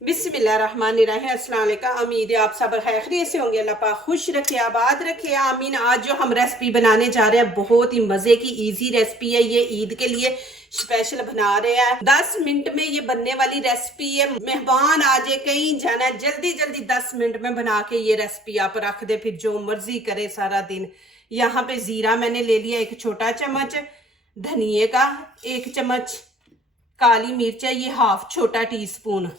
बिस्मिल्लाहिर्रहमानिर्रहीम। अस्सलाम वालेकुम। उम्मीद है आप सब खैरियत से होंगे। अल्लाह पाक खुश रखे, आबाद रखे, आमीन। आज जो हम रेसिपी बनाने जा रहे हैं बहुत ही मज़े की इजी रेसिपी है। ये ईद के लिए स्पेशल बना रहे हैं। 10 मिनट में ये बनने वाली रेसिपी है। मेहमान आ जाए, कहीं जाना है, जल्दी जल्दी 10 मिनट में बना के ये रेसिपी आप रख दे, फिर जो मर्जी करे सारा दिन। यहाँ पे ज़ीरा मैंने ले लिया 1 छोटा चम्मच, धनिए का 1 चम्मच, काली मिर्च है ये 1/2 छोटा टीस्पून,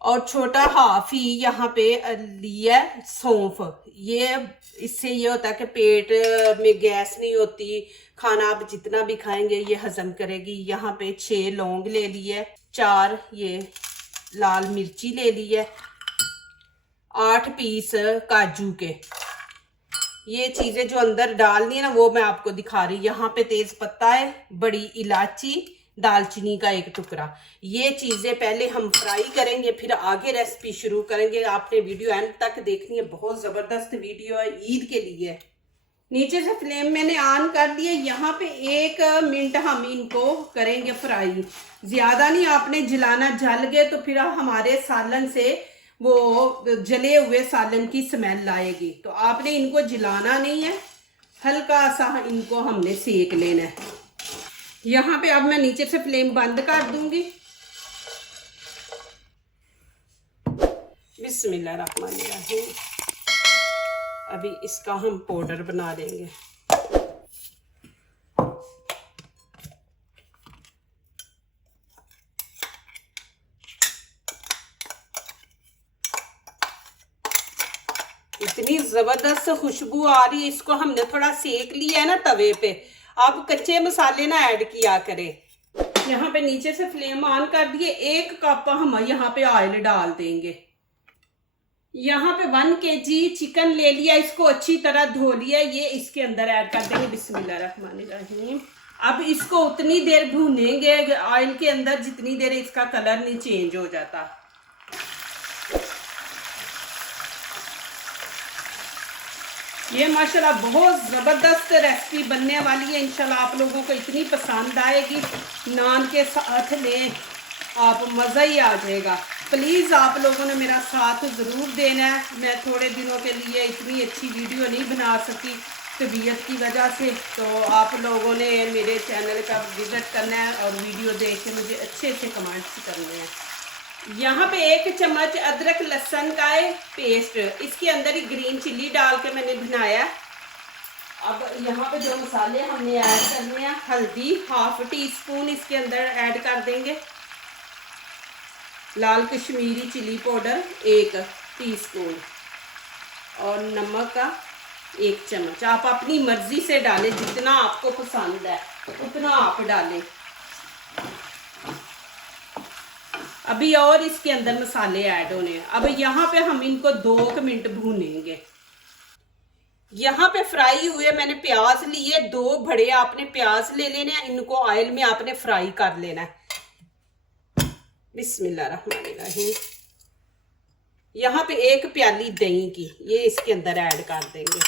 और छोटा 1/2 ही यहाँ पे लिया सौंफ। ये इससे ये होता है कि पेट में गैस नहीं होती, खाना आप जितना भी खाएंगे ये हजम करेगी। यहाँ पे 6 लौंग ले लिए, 4 ये लाल मिर्ची ले ली है, 8 पीस काजू के। ये चीजें जो अंदर डालनी है ना वो मैं आपको दिखा रही। यहाँ पे तेज पत्ता है, बड़ी इलायची, दालचीनी का 1 टुकड़ा। ये चीजें पहले हम फ्राई करेंगे, फिर आगे रेसिपी शुरू करेंगे। आपने वीडियो एंड तक देखनी है, बहुत जबरदस्त वीडियो है ईद के लिए। नीचे से फ्लेम मैंने ऑन कर दिया। यहाँ पे 1 मिनट हम इनको करेंगे फ्राई, ज्यादा नहीं आपने जलाना। जल गए तो फिर हमारे सालन से वो जले हुए सालन की स्मेल आएगी, तो आपने इनको जलाना नहीं है, हल्का सा इनको हमने सेक लेना है। यहाँ पे अब मैं नीचे से फ्लेम बंद कर दूंगी। बिस्मिल्लाहिर्रहमानिर्रहीम। अभी इसका हम पाउडर बना लेंगे। इतनी जबरदस्त खुशबू आ रही है, इसको हमने थोड़ा सेक लिया है ना तवे पे। आप कच्चे मसाले ना ऐड किया करें। यहाँ पे नीचे से फ्लेम ऑन कर दिए। 1 कप हम यहाँ पे ऑयल डाल देंगे। यहाँ पे 1 kg चिकन ले लिया, इसको अच्छी तरह धो लिया, ये इसके अंदर ऐड कर देंगे। बिस्मिल्लाहिर्रहमानिर्रहीम। अब इसको उतनी देर भूनेंगे ऑयल के अंदर जितनी देर इसका कलर नहीं चेंज हो जाता। ये माशाल्लाह बहुत ज़बरदस्त रेसिपी बनने वाली है। इंशाल्लाह आप लोगों को इतनी पसंद आएगी, नान के साथ में आप मज़ा ही आ जाएगा। प्लीज़ आप लोगों ने मेरा साथ ज़रूर देना है। मैं थोड़े दिनों के लिए इतनी अच्छी वीडियो नहीं बना सकी तबीयत की वजह से, तो आप लोगों ने मेरे चैनल का विज़िट करना है और वीडियो देख के मुझे अच्छे से कमेंट्स करने हैं। यहाँ पे 1 चम्मच अदरक लहसुन का पेस्ट, इसके अंदर ही ग्रीन चिल्ली डाल के मैंने बनाया। अब यहाँ पे जो मसाले हमने ऐड करने हैं, हल्दी 1/2 टीस्पून इसके अंदर ऐड कर देंगे, लाल कश्मीरी चिली पाउडर 1 टीस्पून, और नमक का 1 चम्मच। आप अपनी मर्जी से डालें, जितना आपको पसंद है उतना आप डालें। अभी और इसके अंदर मसाले ऐड होने हैं। अब यहाँ पे हम इनको 2 मिनट भूनेंगे। यहाँ पे फ्राई हुए मैंने प्याज लिए, 2 बड़े आपने प्याज ले लेने हैं, इनको ऑयल में आपने फ्राई कर लेना है। बिस्मिल्लाहिर्रहमानिर्रहीम। यहाँ पे 1 प्याली दही की, ये इसके अंदर ऐड कर देंगे।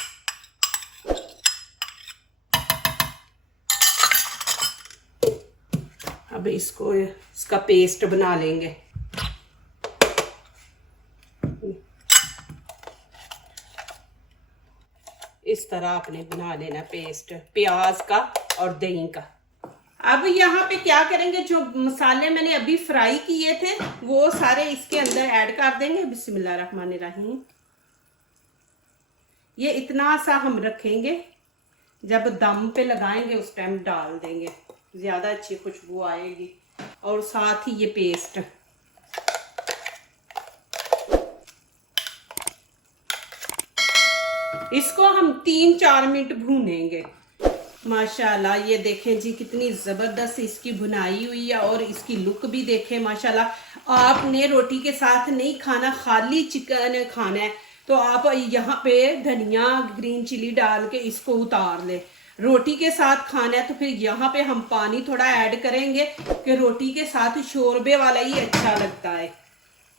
अब इसका पेस्ट बना लेंगे। इस तरह आपने बना लेना पेस्ट प्याज का और दही का। अब यहाँ पे क्या करेंगे, जो मसाले मैंने अभी फ्राई किए थे वो सारे इसके अंदर ऐड कर देंगे। बिस्मिल्लाहिर्रहमानिर्रहीम। ये इतना सा हम रखेंगे, जब दम पे लगाएंगे उस टाइम डाल देंगे, ज्यादा अच्छी खुशबू आएगी। और साथ ही ये पेस्ट, इसको हम 3-4 मिनट भूनेंगे। माशाल्लाह ये देखें जी कितनी ज़बरदस्त इसकी बुनाई हुई है, और इसकी लुक भी देखें माशाल्लाह। आपने रोटी के साथ नहीं खाना, खाली चिकन खाना है तो आप यहाँ पे धनिया ग्रीन चिली डाल के इसको उतार ले। रोटी के साथ खाना है तो फिर यहाँ पे हम पानी थोड़ा ऐड करेंगे कि रोटी के साथ शोरबे वाला ही अच्छा लगता है।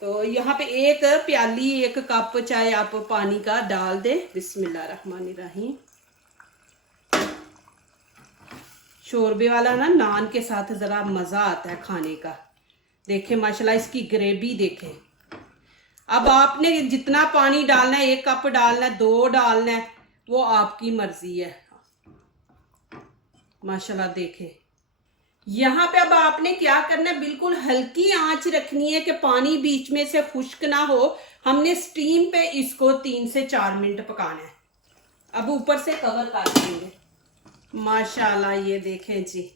तो यहाँ पे 1 प्याली 1 कप चाहे आप पानी का डाल दे। बिस्मिल्लाहिर्रहमानिर्रहीम। शोरबे वाला ना नान के साथ ज़रा मज़ा आता है खाने का। देखें माशाल्लाह इसकी ग्रेवी देखें। अब आपने जितना पानी डालना है, 1 कप डालना है, 2 डालना है, वो आपकी मर्जी है। माशाल्लाह देखें। यहाँ पे अब आपने क्या करना है, बिल्कुल हल्की आंच रखनी है कि पानी बीच में से खुश्क ना हो। हमने स्टीम पे इसको 3 से 4 मिनट पकाना है। अब ऊपर से कवर कर देंगे। माशाल्लाह ये देखें जी,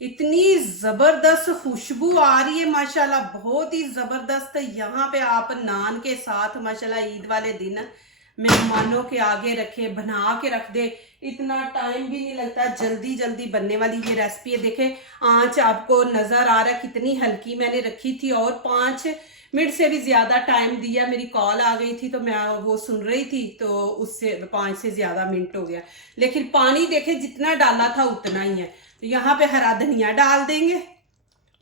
इतनी ज़बरदस्त खुशबू आ रही है माशाल्लाह, बहुत ही ज़बरदस्त। यहाँ पे आप नान के साथ माशाल्लाह ईद वाले दिन मेहमानों के आगे रखे, बना के रख दे, इतना टाइम भी नहीं लगता, जल्दी जल्दी बनने वाली ये रेसिपी है। देखें आंच आपको नज़र आ रहा है कितनी हल्की मैंने रखी थी, और 5 मिनट से भी ज़्यादा टाइम दिया। मेरी कॉल आ गई थी तो मैं वो सुन रही थी, तो उससे 5 से ज़्यादा मिनट हो गया। लेकिन पानी देखें जितना डाला था उतना ही है। तो यहाँ पे हरा धनिया डाल देंगे।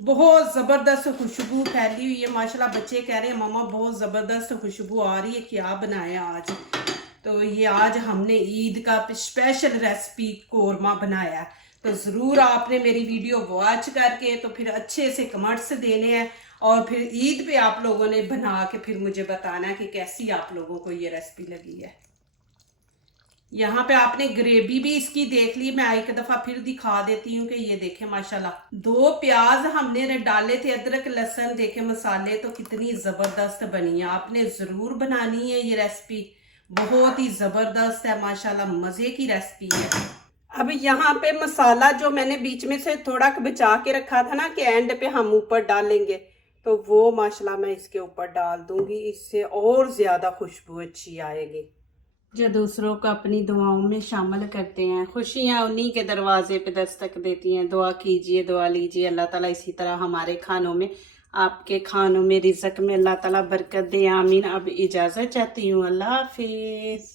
बहुत ज़बरदस्त खुशबू फैली हुई है माशाल्लाह। बच्चे कह रहे हैं मामा बहुत ज़बरदस्त खुशबू आ रही है, क्या बनाया आज। तो ये आज हमने ईद का स्पेशल रेसिपी कोरमा बनाया है। तो ज़रूर आपने मेरी वीडियो वॉच करके तो फिर अच्छे से कमेंट्स देने हैं, और फिर ईद पे आप लोगों ने बना के फिर मुझे बताना है कि कैसी आप लोगों को ये रेसिपी लगी है। यहाँ पे आपने ग्रेवी भी इसकी देख ली, मैं एक दफ़ा फिर दिखा देती हूँ कि ये देखें माशाल्लाह 2 प्याज हमने डाले थे, अदरक लहसुन, देखे मसाले, तो कितनी ज़बरदस्त बनी है। आपने ज़रूर बनानी है ये रेसिपी, बहुत ही ज़बरदस्त है माशाल्लाह, मज़े की रेसिपी है। अब यहाँ पे मसाला जो मैंने बीच में से थोड़ा बचा के रखा था ना कि एंड पे हम ऊपर डालेंगे, तो वो माशाल्लाह मैं इसके ऊपर डाल दूंगी, इससे और ज़्यादा खुशबू अच्छी आएगी। जो दूसरों को अपनी दुआओं में शामिल करते हैं, खुशियाँ उन्हीं के दरवाजे पे दस्तक देती हैं। दुआ कीजिए, दुआ लीजिए, अल्लाह ताला इसी तरह हमारे खानों में, आपके खानों में, रिज़्क़ में अल्लाह ताला बरकत दे, आमीन। अब इजाज़त चाहती हूँ, अल्लाह हाफिज़।